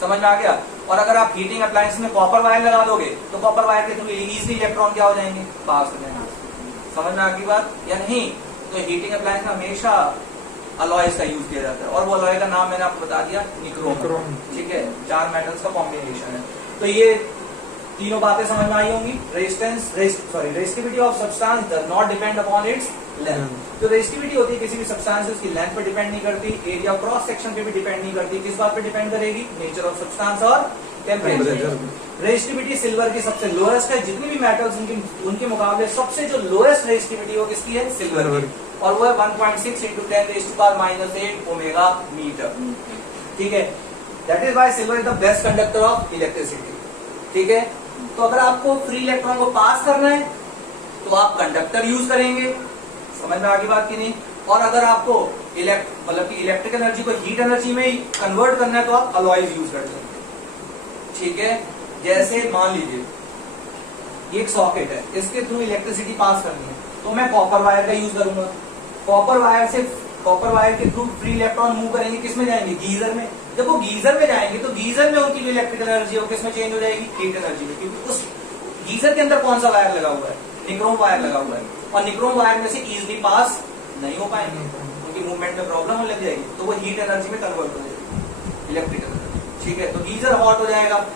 समझ में आ गया? और अगर आप हीटिंग अप्लायंस में कॉपर वायर लगा दोगे तो कॉपर वायर के थ्रू इजिली इलेक्ट्रॉन क्या हो जाएंगे? पास हो जाएंगे। समझ में आ गई बात या नहीं? तो हीटिंग अप्लायंस में हमेशा अलॉयज का यूज किया जाता है, और वो अलॉय का नाम मैंने आपको बता दिया, निक्रोम। ठीक है, 4 मेटल्स का कॉम्बिनेशन है। तो ये तीनों बातें समझ में आई होंगी। Resistivity of substance does not depend upon its length. तो रेजिस्टिविटी होती है किसी भी सब्सटेंस से उसकी लेंथ पर डिपेंड नहीं करती, एरिया क्रॉस सेक्शन पे भी डिपेंड नहीं करती। किस बात पे डिपेंड करेगी? नेचर ऑफ सब्सटेंस और टेम्परेचर। रेजिस्टिविटी सिल्वर की सबसे लोएस्ट है। जितनी भी मेटल्स उनके मुकाबले सबसे जो लोएस्ट रेजिस्टिविटी हो किसकी है? सिल्वर की। और वो है 1.6 इंटू 10⁻⁻8 ओमेगा मीटर। ठीक है, that is why silver is the best conductor of electricity. ठीक है, तो अगर आपको फ्री इलेक्ट्रॉन को पास करना है तो आप कंडक्टर यूज करेंगे, समझ में आगे बात की नहीं। और अगर आपको मतलब कि इलेक्ट्रिक एनर्जी को हीट एनर्जी में कन्वर्ट करना है तो आप अलॉयज यूज कर लेंगे। ठीक है, जैसे मान लीजिए ये एक सॉकेट है, इसके थ्रू इलेक्ट्रिसिटी पास करनी है तो मैं कॉपर वायर का यूज करूंगा। कॉपर वायर के थ्रू फ्री इलेक्ट्रॉन मूव करेंगे, किसमें जाएंगे? गीजर में। जब वो गीजर में जाएंगे तो गीजर में उनकी जो इलेक्ट्रिकल एनर्जी है किसमें चेंज हो जाएगी? हीट एनर्जी में, क्योंकि उस गीजर के अंदर कौन सा वायर लगा हुआ है? निक्रोम वायर लगा हुआ है, और निक्रोम वायर में से इजिली पास नहीं हो पाएंगे, उनकी मूवमेंट में प्रॉब्लम होने लग जाएगी, तो वो हीट एनर्जी में कन्वर्ट हो जाएगी, इलेक्ट्रिकल एनर्जी। ठीक है, तो गीजर हॉट हो जाएगा।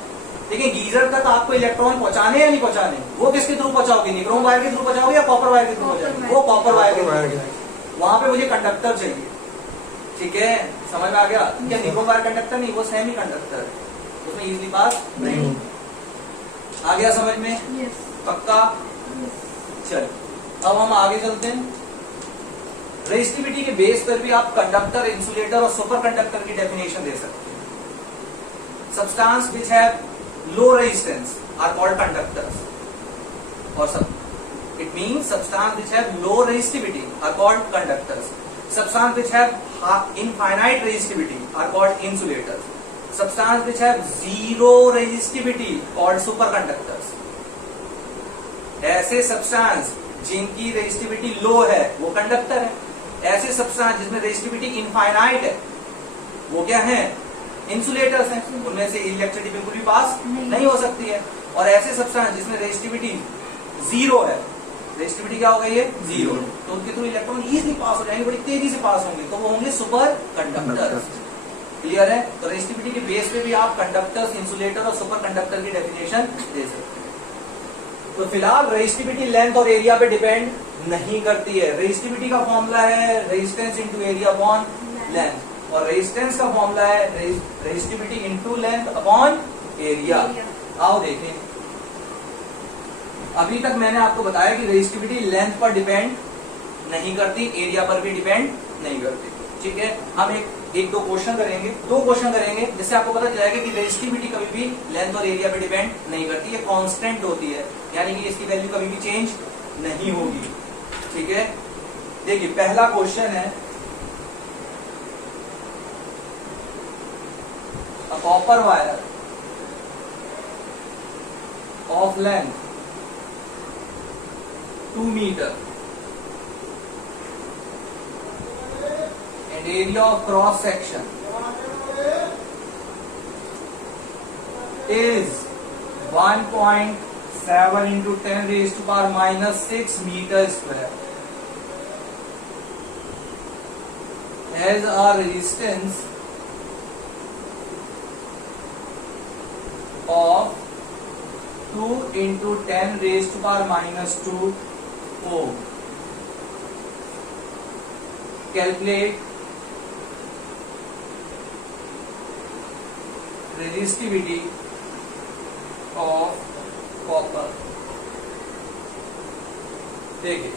लेकिन गीजर तक आपको इलेक्ट्रॉन पहुंचाने या नहीं पहुंचाने, वो किसके थ्रू पहुंचाओगे? निक्रोम वायर के थ्रू पहुंचाओगे या कॉपर वायर के थ्रू पहुंचाओगे? वो कॉपर वायर के थ्रू। वहां पे मुझे कंडक्टर चाहिए। ठीक है, समझ में आ गया? क्या निक्रोम वायर कंडक्टर नहीं, वो सेमी कंडक्टर है, उसमें इजिली पास नहीं। आ गया समझ में? पक्का? चल अब हम आगे चलते हैं। रेजिस्टिविटी के बेस पर भी आप कंडक्टर, इंसुलेटर और सुपर कंडक्टर की डेफिनेशन दे सकते हैं। Substance which have low resistance R called conductors, और सब it means substance which have low resistivity are called conductors. Substance which have infinite resistivity are called insulators. Substance which have zero resistivity called superconductors. ऐसे substance जिनकी resistivity लो है वो conductor है, ऐसे substance जिसमें resistivity infinite है वो क्या है? इंसुलेटर्स हैं, उनमें से इलेक्ट्रिसिटी बिल्कुल भी पास नहीं हो सकती है। और ऐसे सब्सटेंस जिसमें रेजिस्टिविटी जीरो है, रेजिस्टिविटी क्या हो गई है? जीरो, तो उनके थ्रू इलेक्ट्रॉन इजीली पास हो जाएंगे, बड़ी तेजी से पास होंगे, तो वो होंगे सुपर कंडक्टर्स। क्लियर है? तो रेजिस्टिविटी के बेस पे भी आप कंडक्टर्स, इंसुलेटर और सुपर कंडक्टर की डेफिनेशन दे सकते हैं। तो फिलहाल रेजिस्टिविटी लेंथ और एरिया पे डिपेंड नहीं करती है। रेजिस्टिविटी का फॉर्मूला है resistance into area upon length, और रेजिस्टेंस का फॉर्मूला है resistivity into length upon area. आओ देखें, अभी तक मैंने आपको बताया कि रेजिस्टिविटी लेंथ पर डिपेंड नहीं करती, एरिया पर भी डिपेंड नहीं करती। ठीक है, हम एक दो क्वेश्चन करेंगे जिससे आपको पता चलेगा कि रेजिस्टिविटी कभी भी लेंथ और एरिया पे डिपेंड नहीं करती, ये कांस्टेंट होती है, यानी कि इसकी वैल्यू कभी भी चेंज नहीं होगी। ठीक है, देखिए पहला क्वेश्चन है, a copper wire of length 2 meter and area of cross section is 1.7 into 10 raised to power minus 6 meter square, has a resistance of 2 into 10 raised to power minus 2 ohm. Calculate resistivity of copper. देखिए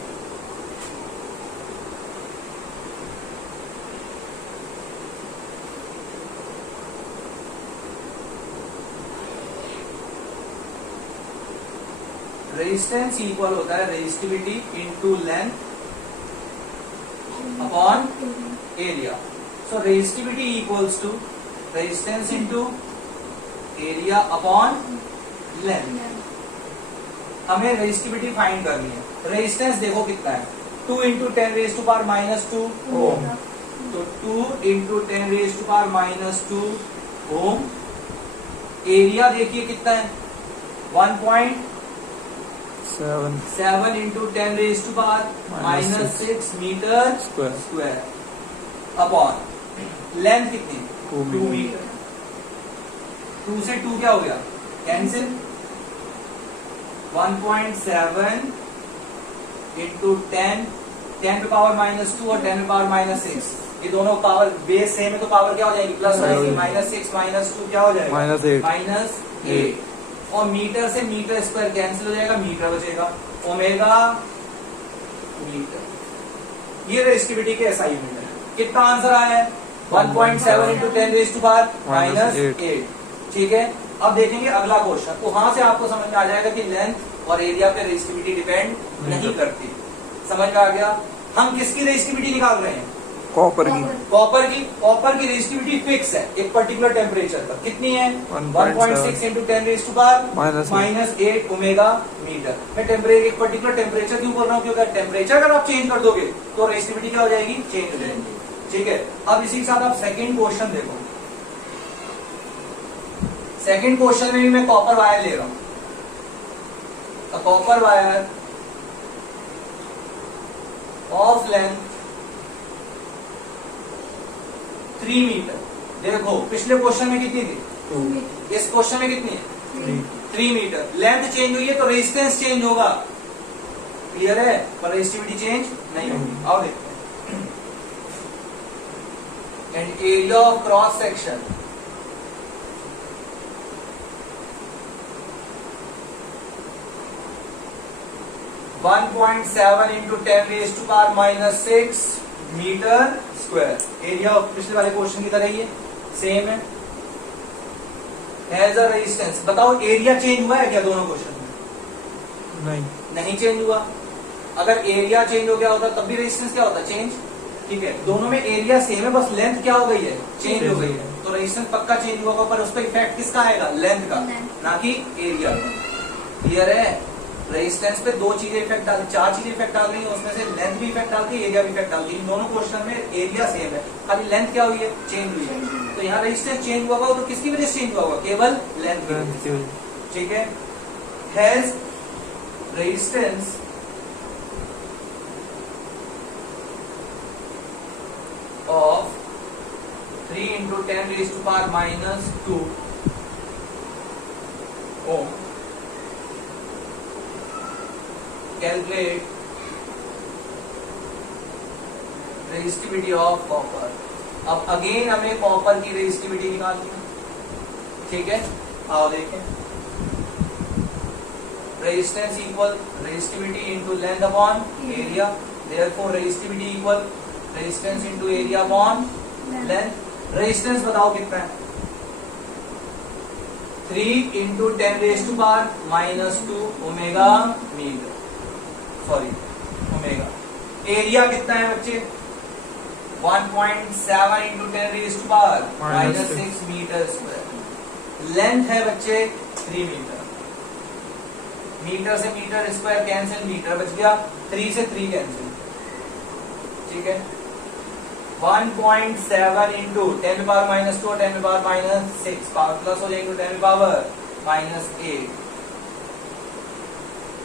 resistance equal होता है resistivity into length upon area. So resistivity equals to resistance into area upon length. हमें resistivity find करनी है। Resistance देखो कितना है, 2 into 10 raise to power minus 2 ohm, तो 2 into 10 raise to power minus 2 ohm. Area देखिए कितना है, 1.7 into 10 raise to power minus 6 metre square upon length कितनी, 2 मीटर। 2 से 2 क्या हो गया, कैंसिल। 1.7 इंटू 10 पे पावर माइनस 2 और 10 पे पावर माइनस 6, ये दोनों पावर बेस सेम है तो पावर क्या हो जाएगी, प्लस हो जाएगी। माइनस 6 माइनस 2 क्या हो जाएगा, माइनस 8। और मीटर से मीटर स्क्वायर कैंसिल हो जाएगा, मीटर बचेगा। ओमेगा मीटर, ये रेजिस्टिविटी के एसआई यूनिट है। कितना आंसर आया है? 1.7 into 10 raise to power minus 8। ठीक है, अब देखेंगे अगला क्वेश्चन। वहां से आपको समझ में आ जाएगा कि लेंथ और एरिया पे रेजिस्टिविटी डिपेंड नहीं करती। समझ में आ गया? हम किसकी रेजिस्टिविटी निकाल रहे हैं? कॉपर की। कॉपर की रेजिस्टिविटी फिक्स है एक पर्टिकुलर टेम्परेचर पर। कितनी है? 1.6 1.6 into 10 raise to power minus minus 8 omega metre. मैं टेम्परेचर एक पर्टिकुलर टेम्परेचर क्यों बोल रहा हूँ? क्योंकि टेम्परेचर अगर आप चेंज कर दोगे तो रेजिस्टिविटी क्या हो जाएगी? चेंज हो जाएगी। ठीक है, अब इसी के साथ आप सेकंड क्वेश्चन देखो। सेकंड क्वेश्चन में भी मैं कॉपर वायर ले रहा हूं। Copper wire of length 3 metre. देखो पिछले क्वेश्चन में कितनी थी? इस क्वेश्चन में कितनी है? 3 मीटर। लेंथ चेंज हुई है तो रेजिस्टेंस चेंज होगा। क्लियर है? पर रेजिस्टिविटी चेंज नहीं होगी। आओ देखते हैं। And area of cross section (1.7 into 10 raised to power minus 6 metre square. Area पिछले वाले क्वेश्चन की तरह ही है, सेम है। As a resistance. बताओ एरिया चेंज हुआ है क्या दोनों क्वेश्चन में? नहीं चेंज हुआ। अगर एरिया चेंज हो गया होता तब भी रेजिस्टेंस क्या होता? चेंज। ठीक है, दोनों में एरिया सेम है, बस लेंथ क्या हो गई है? चेंज हो गई है। तो रेजिस्टेंस पक्का चेंज होगा, पर उस पर इफेक्ट किसका आएगा? लेंथ का, ना कि एरिया का। क्लियर है? रेजिस्टेंस पे 2 चीजें इफेक्ट डाल, 4 चीजें इफेक्ट डाल रही है, उसमें से लेंथ भी इफेक्ट डालती है, एरिया भी इफेक्ट डालती है। इन दोनों क्वेश्चन में एरिया सेम है, खाली लेंथ क्या हुई है? चेंज हुई है। तो यहाँ रेजिस्टेंस चेंज हुआ होगा तो किसकी वजह से चेंज हुआ होगा? केवल लेंथ की वजह से। ठीक है, has resistance of 3 into 10 raised to power minus 2 ohm. Calculate resistivity of copper. अब अगेन हमें कॉपर की रेजिस्टिविटी निकालनी है। ठीक है, आओ देखें। Resistance equal resistivity into length upon area. Therefore resistivity equal resistance into area upon length. Resistance बताओ कितना है? 3 into 10 raise to power minus 2 omega metre, sorry omega. Area कितना है बच्चे? 1.7 into 10 raise to power minus 6 metre square. Length है बच्चे 3 metre. Metre से metre square cancel, metre बच गया, 3 से 3 कैंसिल। ठीक है, 1.7 into 10 power minus 2, 10 power minus 6, power plus हो जाएगी 10 पावर माइनस 8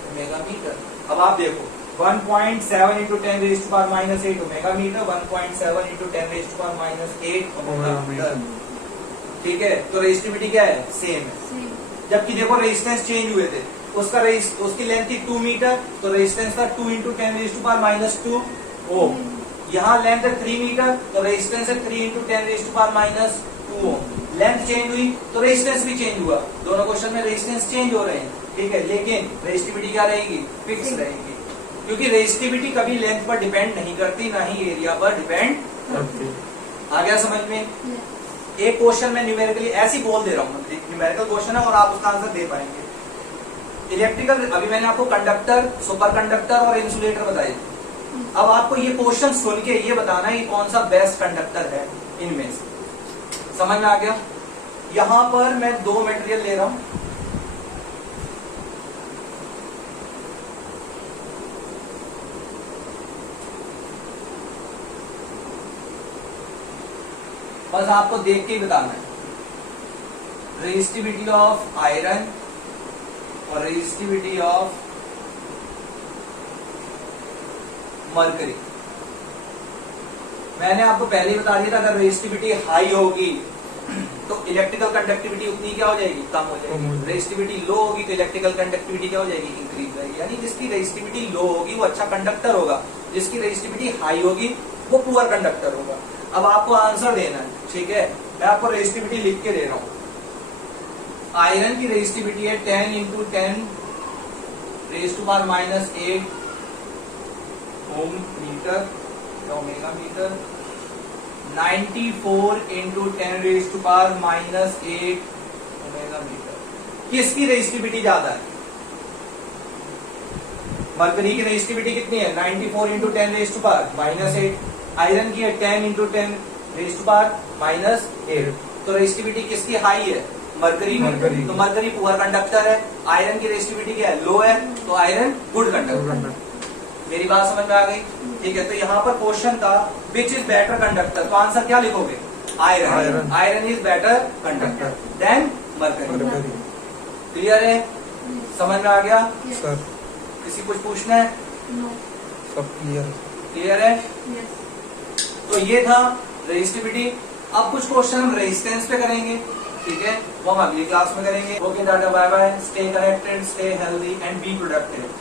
ओमेगा मीटर। अब आप देखो 1.7 into 10 raise to power minus 8 omega metre, 1.7 into 10 raise to power minus 8 omega metre. ठीक है, तो रेजिस्टिविटी क्या है? सेम है। जबकि देखो रेजिस्टेंस चेंज हुए थे, उसकी लेंथ थी 2 मीटर, तो रेजिस्टेंस था 2 into 10 raise to power minus 2 ohm. यहाँ लेंथ है 3 मीटर, तो रेजिस्टेंस है 3 into 10 raise to power minus 2 ohm. Length change हुई तो रेजिस्टेंस भी चेंज हुआ। दोनों क्वेश्चन में रेजिस्टेंस चेंज हो रहे हैं। ठीक है, लेकिन रेजिस्टिविटी क्या रहेगी? फिक्स रहेगी, क्योंकि रेजिस्टिविटी कभी लेंथ पर डिपेंड नहीं करती, ना ही एरिया पर डिपेंड करती। आ गया समझ में? एक क्वेश्चन में न्यूमेरिकली ऐसी बोल दे रहा हूँ, न्यूमेरिकल क्वेश्चन है और आप उसका आंसर दे पाएंगे। इलेक्ट्रिकल, अभी मैंने आपको कंडक्टर, सुपर कंडक्टर और इंसुलेटर बताए थे। अब आपको ये क्वेश्चन सुन के ये बताना है कि कौन सा बेस्ट कंडक्टर है इनमें से। समझ में आ गया? यहां पर मैं 2 मटेरियल ले रहा हूं। बस आपको देख के ही बताना है। रेजिस्टिविटी ऑफ आयरन और रेजिस्टिविटी ऑफ मरकरी। मैंने आपको पहले ही बता दिया था, अगर रेजिस्टिविटी हाई होगी तो इलेक्ट्रिकल कंडक्टिविटी उतनी क्या हो जाएगी? कम हो जाएगी। रेजिस्टिविटी लो होगी तो इलेक्ट्रिकल कंडक्टिविटी क्या हो जाएगी? इंक्रीज रहेगी। यानी जिसकी रेजिस्टिविटी लो होगी वो अच्छा कंडक्टर होगा, जिसकी रेजिस्टिविटी हाई होगी वो पुअर कंडक्टर होगा। अब आपको आंसर देना है। ठीक है, मैं आपको रेजिस्टिविटी लिख के दे रहा हूं। आयरन की रेजिस्टिविटी है 10 into 10 raise to power minus 8 ohm metre, omega metre 94 into 10 raise to power minus 8 omega metre. किसकी रेजिस्टिविटी ज्यादा है? मरकरी की रेजिस्टिविटी कितनी है? 94 into 10 raise to power minus 8। Iron की है 10 into 10 raise to power minus 8। तो रेजिस्टिविटी किसकी हाई है? Mercury mercury. की। तो मरकरी पुअर कंडक्टर है। आयरन की रेजिस्टिविटी क्या है? लो है। तो आयरन गुड कंडक्टर। मेरी बात समझ में आ गई? ठीक है, तो यहाँ पर क्वेश्चन था विच इज बेटर कंडक्टर, तो आंसर क्या लिखोगे? Iron. Iron is better conductor than mercury. Mercury. Clear है? समझ में आ गया? सर किसी कुछ पूछना है? सब क्लियर। क्लियर है? तो ये था रेजिस्टिविटी। अब कुछ क्वेश्चन हम रेजिस्टेंस पे करेंगे, ठीक है, वो हम अगली क्लास में करेंगे। Okay tata bye bye, stay connected, stay healthy and be productive.